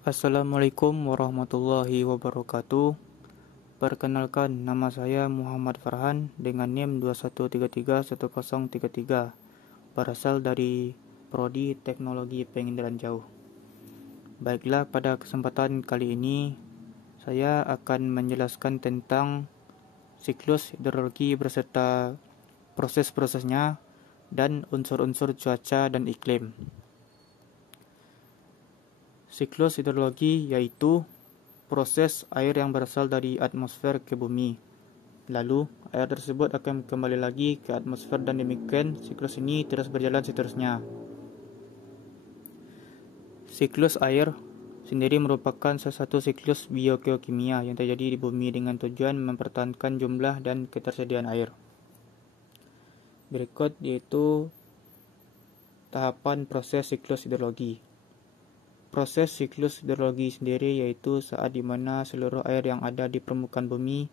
Assalamualaikum warahmatullahi wabarakatuh. Perkenalkan, nama saya Muhammad Farhan dengan NIM 21331033, berasal dari Prodi Teknologi Penginderaan Jauh. Baiklah, pada kesempatan kali ini saya akan menjelaskan tentang siklus hidrologi beserta proses-prosesnya dan unsur-unsur cuaca dan iklim. Siklus hidrologi yaitu proses air yang berasal dari atmosfer ke bumi. Lalu, air tersebut akan kembali lagi ke atmosfer dan demikian siklus ini terus berjalan seterusnya. Siklus air sendiri merupakan salah satu siklus biogeokimia yang terjadi di bumi dengan tujuan mempertahankan jumlah dan ketersediaan air. Berikut yaitu tahapan proses siklus hidrologi. Proses siklus hidrologi sendiri yaitu saat di mana seluruh air yang ada di permukaan bumi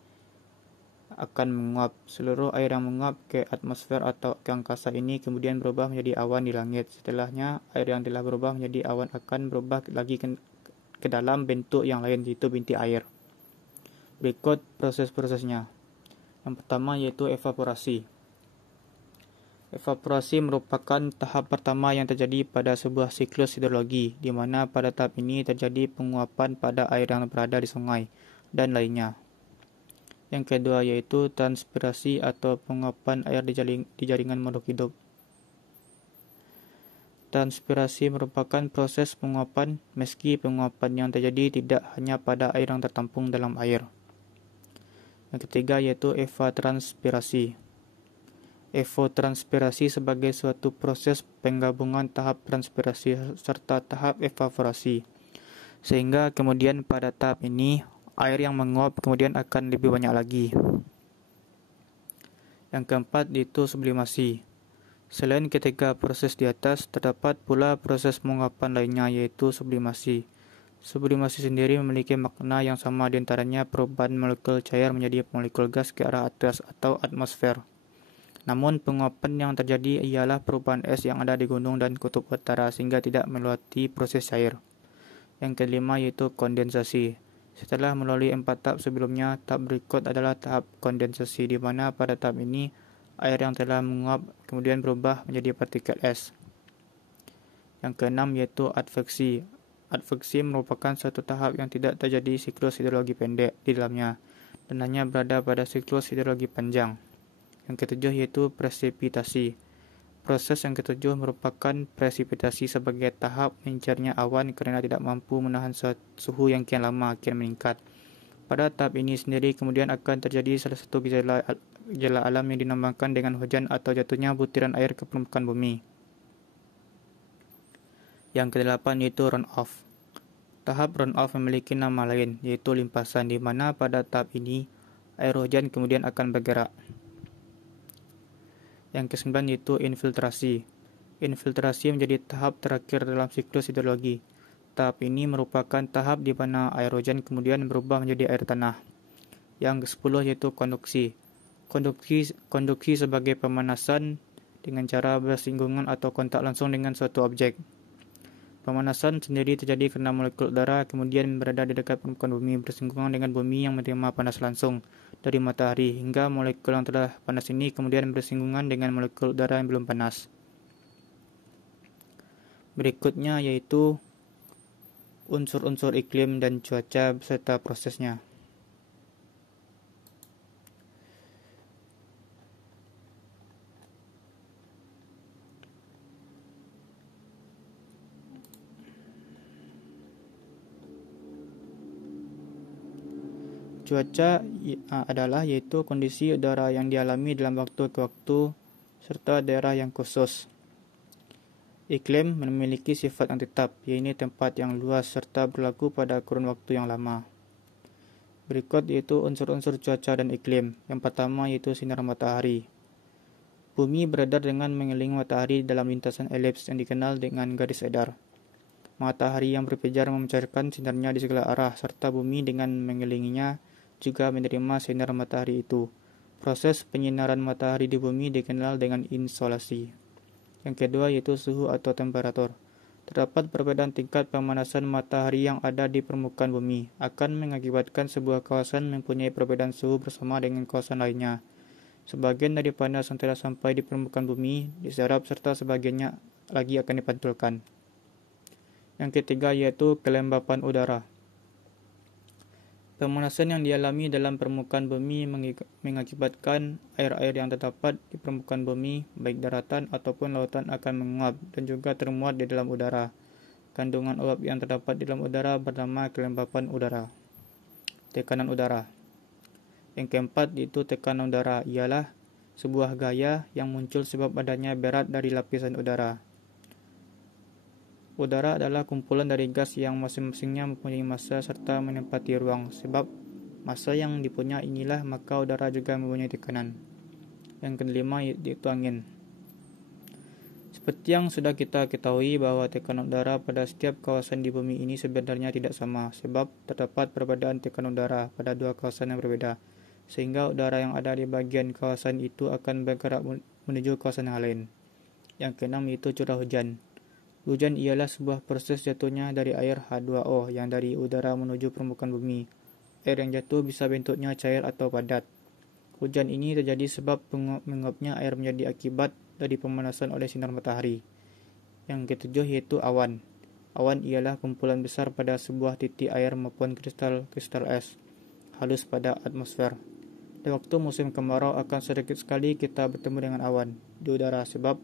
akan menguap. Seluruh air yang menguap ke atmosfer atau ke angkasa ini kemudian berubah menjadi awan di langit. Setelahnya, air yang telah berubah menjadi awan akan berubah lagi ke dalam bentuk yang lain, yaitu bintik air. Berikut proses-prosesnya. Yang pertama yaitu evaporasi. Evaporasi merupakan tahap pertama yang terjadi pada sebuah siklus hidrologi, di mana pada tahap ini terjadi penguapan pada air yang berada di sungai dan lainnya. Yang kedua yaitu transpirasi atau penguapan air di jaringan makhluk hidup. Transpirasi merupakan proses penguapan, meski penguapan yang terjadi tidak hanya pada air yang tertampung dalam air. Yang ketiga yaitu evapotranspirasi. Evapotranspirasi sebagai suatu proses penggabungan tahap transpirasi serta tahap evaporasi, sehingga kemudian pada tahap ini air yang menguap kemudian akan lebih banyak lagi. Yang keempat yaitu sublimasi. Selain ketiga proses di atas, terdapat pula proses penguapan lainnya yaitu sublimasi. Sublimasi sendiri memiliki makna yang sama, diantaranya perubahan molekul cair menjadi molekul gas ke arah atas atau atmosfer. Namun penguapan yang terjadi ialah perubahan es yang ada di gunung dan kutub utara sehingga tidak melewati proses cair. Yang kelima yaitu kondensasi. Setelah melalui 4 tahap sebelumnya, tahap berikut adalah tahap kondensasi, di mana pada tahap ini air yang telah menguap kemudian berubah menjadi partikel es. Yang keenam yaitu adveksi. Adveksi merupakan suatu tahap yang tidak terjadi siklus hidrologi pendek di dalamnya dan hanya berada pada siklus hidrologi panjang. Yang ketujuh yaitu presipitasi. Proses yang ketujuh merupakan presipitasi sebagai tahap mencairnya awan karena tidak mampu menahan suhu yang kian lama kian meningkat. Pada tahap ini sendiri kemudian akan terjadi salah satu gejala alam yang dinamakan dengan hujan atau jatuhnya butiran air ke permukaan bumi. Yang kedelapan yaitu runoff. Tahap runoff memiliki nama lain yaitu limpasan, di mana pada tahap ini air hujan kemudian akan bergerak. Yang kesembilan yaitu infiltrasi. Infiltrasi menjadi tahap terakhir dalam siklus hidrologi. Tahap ini merupakan tahap di mana air hujan kemudian berubah menjadi air tanah. Yang kesepuluh yaitu konduksi. Konduksi sebagai pemanasan dengan cara bersinggungan atau kontak langsung dengan suatu objek. Pemanasan sendiri terjadi karena molekul udara kemudian berada di dekat permukaan bumi bersinggungan dengan bumi yang menerima panas langsung dari matahari, hingga molekul yang telah panas ini kemudian bersinggungan dengan molekul udara yang belum panas. Berikutnya yaitu unsur-unsur iklim dan cuaca beserta prosesnya. Cuaca adalah yaitu kondisi udara yang dialami dalam waktu ke waktu serta daerah yang khusus. Iklim memiliki sifat yang tetap, yaitu tempat yang luas serta berlaku pada kurun waktu yang lama. Berikut yaitu unsur-unsur cuaca dan iklim. Yang pertama yaitu sinar matahari. Bumi beredar dengan mengelilingi matahari dalam lintasan elips yang dikenal dengan garis edar. Matahari yang berpijar memancarkan sinarnya di segala arah, serta bumi dengan mengelilinginya juga menerima sinar matahari itu. Proses penyinaran matahari di bumi dikenal dengan insolasi. Yang kedua yaitu suhu atau temperatur. Terdapat perbedaan tingkat pemanasan matahari yang ada di permukaan bumi, akan mengakibatkan sebuah kawasan mempunyai perbedaan suhu bersama dengan kawasan lainnya. Sebagian dari panas yang telah sampai di permukaan bumi diserap serta sebagiannya lagi akan dipantulkan. Yang ketiga yaitu kelembapan udara. Pemanasan yang dialami dalam permukaan bumi mengakibatkan air-air yang terdapat di permukaan bumi, baik daratan ataupun lautan akan menguap dan juga termuat di dalam udara. Kandungan uap yang terdapat di dalam udara bernama kelembapan udara. Tekanan udara. Yang keempat yaitu tekanan udara ialah sebuah gaya yang muncul sebab adanya berat dari lapisan udara. Udara adalah kumpulan dari gas yang masing-masingnya mempunyai massa serta menempati ruang. Sebab massa yang dipunyai inilah maka udara juga mempunyai tekanan. Yang kelima yaitu angin. Seperti yang sudah kita ketahui bahwa tekanan udara pada setiap kawasan di bumi ini sebenarnya tidak sama. Sebab terdapat perbedaan tekanan udara pada dua kawasan yang berbeda. Sehingga udara yang ada di bagian kawasan itu akan bergerak menuju kawasan yang lain. Yang keenam yaitu curah hujan. Hujan ialah sebuah proses jatuhnya dari air H2O yang dari udara menuju permukaan bumi. Air yang jatuh bisa bentuknya cair atau padat. Hujan ini terjadi sebab menguapnya air menjadi akibat dari pemanasan oleh sinar matahari. Yang ketujuh yaitu awan. Awan ialah kumpulan besar pada sebuah titik air maupun kristal es halus pada atmosfer. Di waktu musim kemarau akan sedikit sekali kita bertemu dengan awan di udara sebab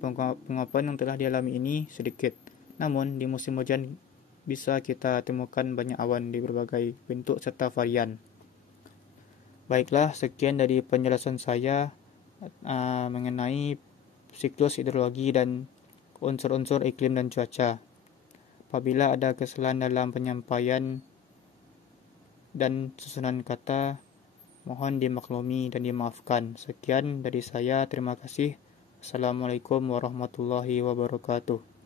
penguapan yang telah dialami ini sedikit. Namun, di musim hujan bisa kita temukan banyak awan di berbagai bentuk serta varian. Baiklah, sekian dari penjelasan saya mengenai siklus hidrologi dan unsur-unsur iklim dan cuaca. Apabila ada kesalahan dalam penyampaian dan susunan kata, mohon dimaklumi dan dimaafkan. Sekian dari saya, terima kasih. Assalamualaikum warahmatullahi wabarakatuh.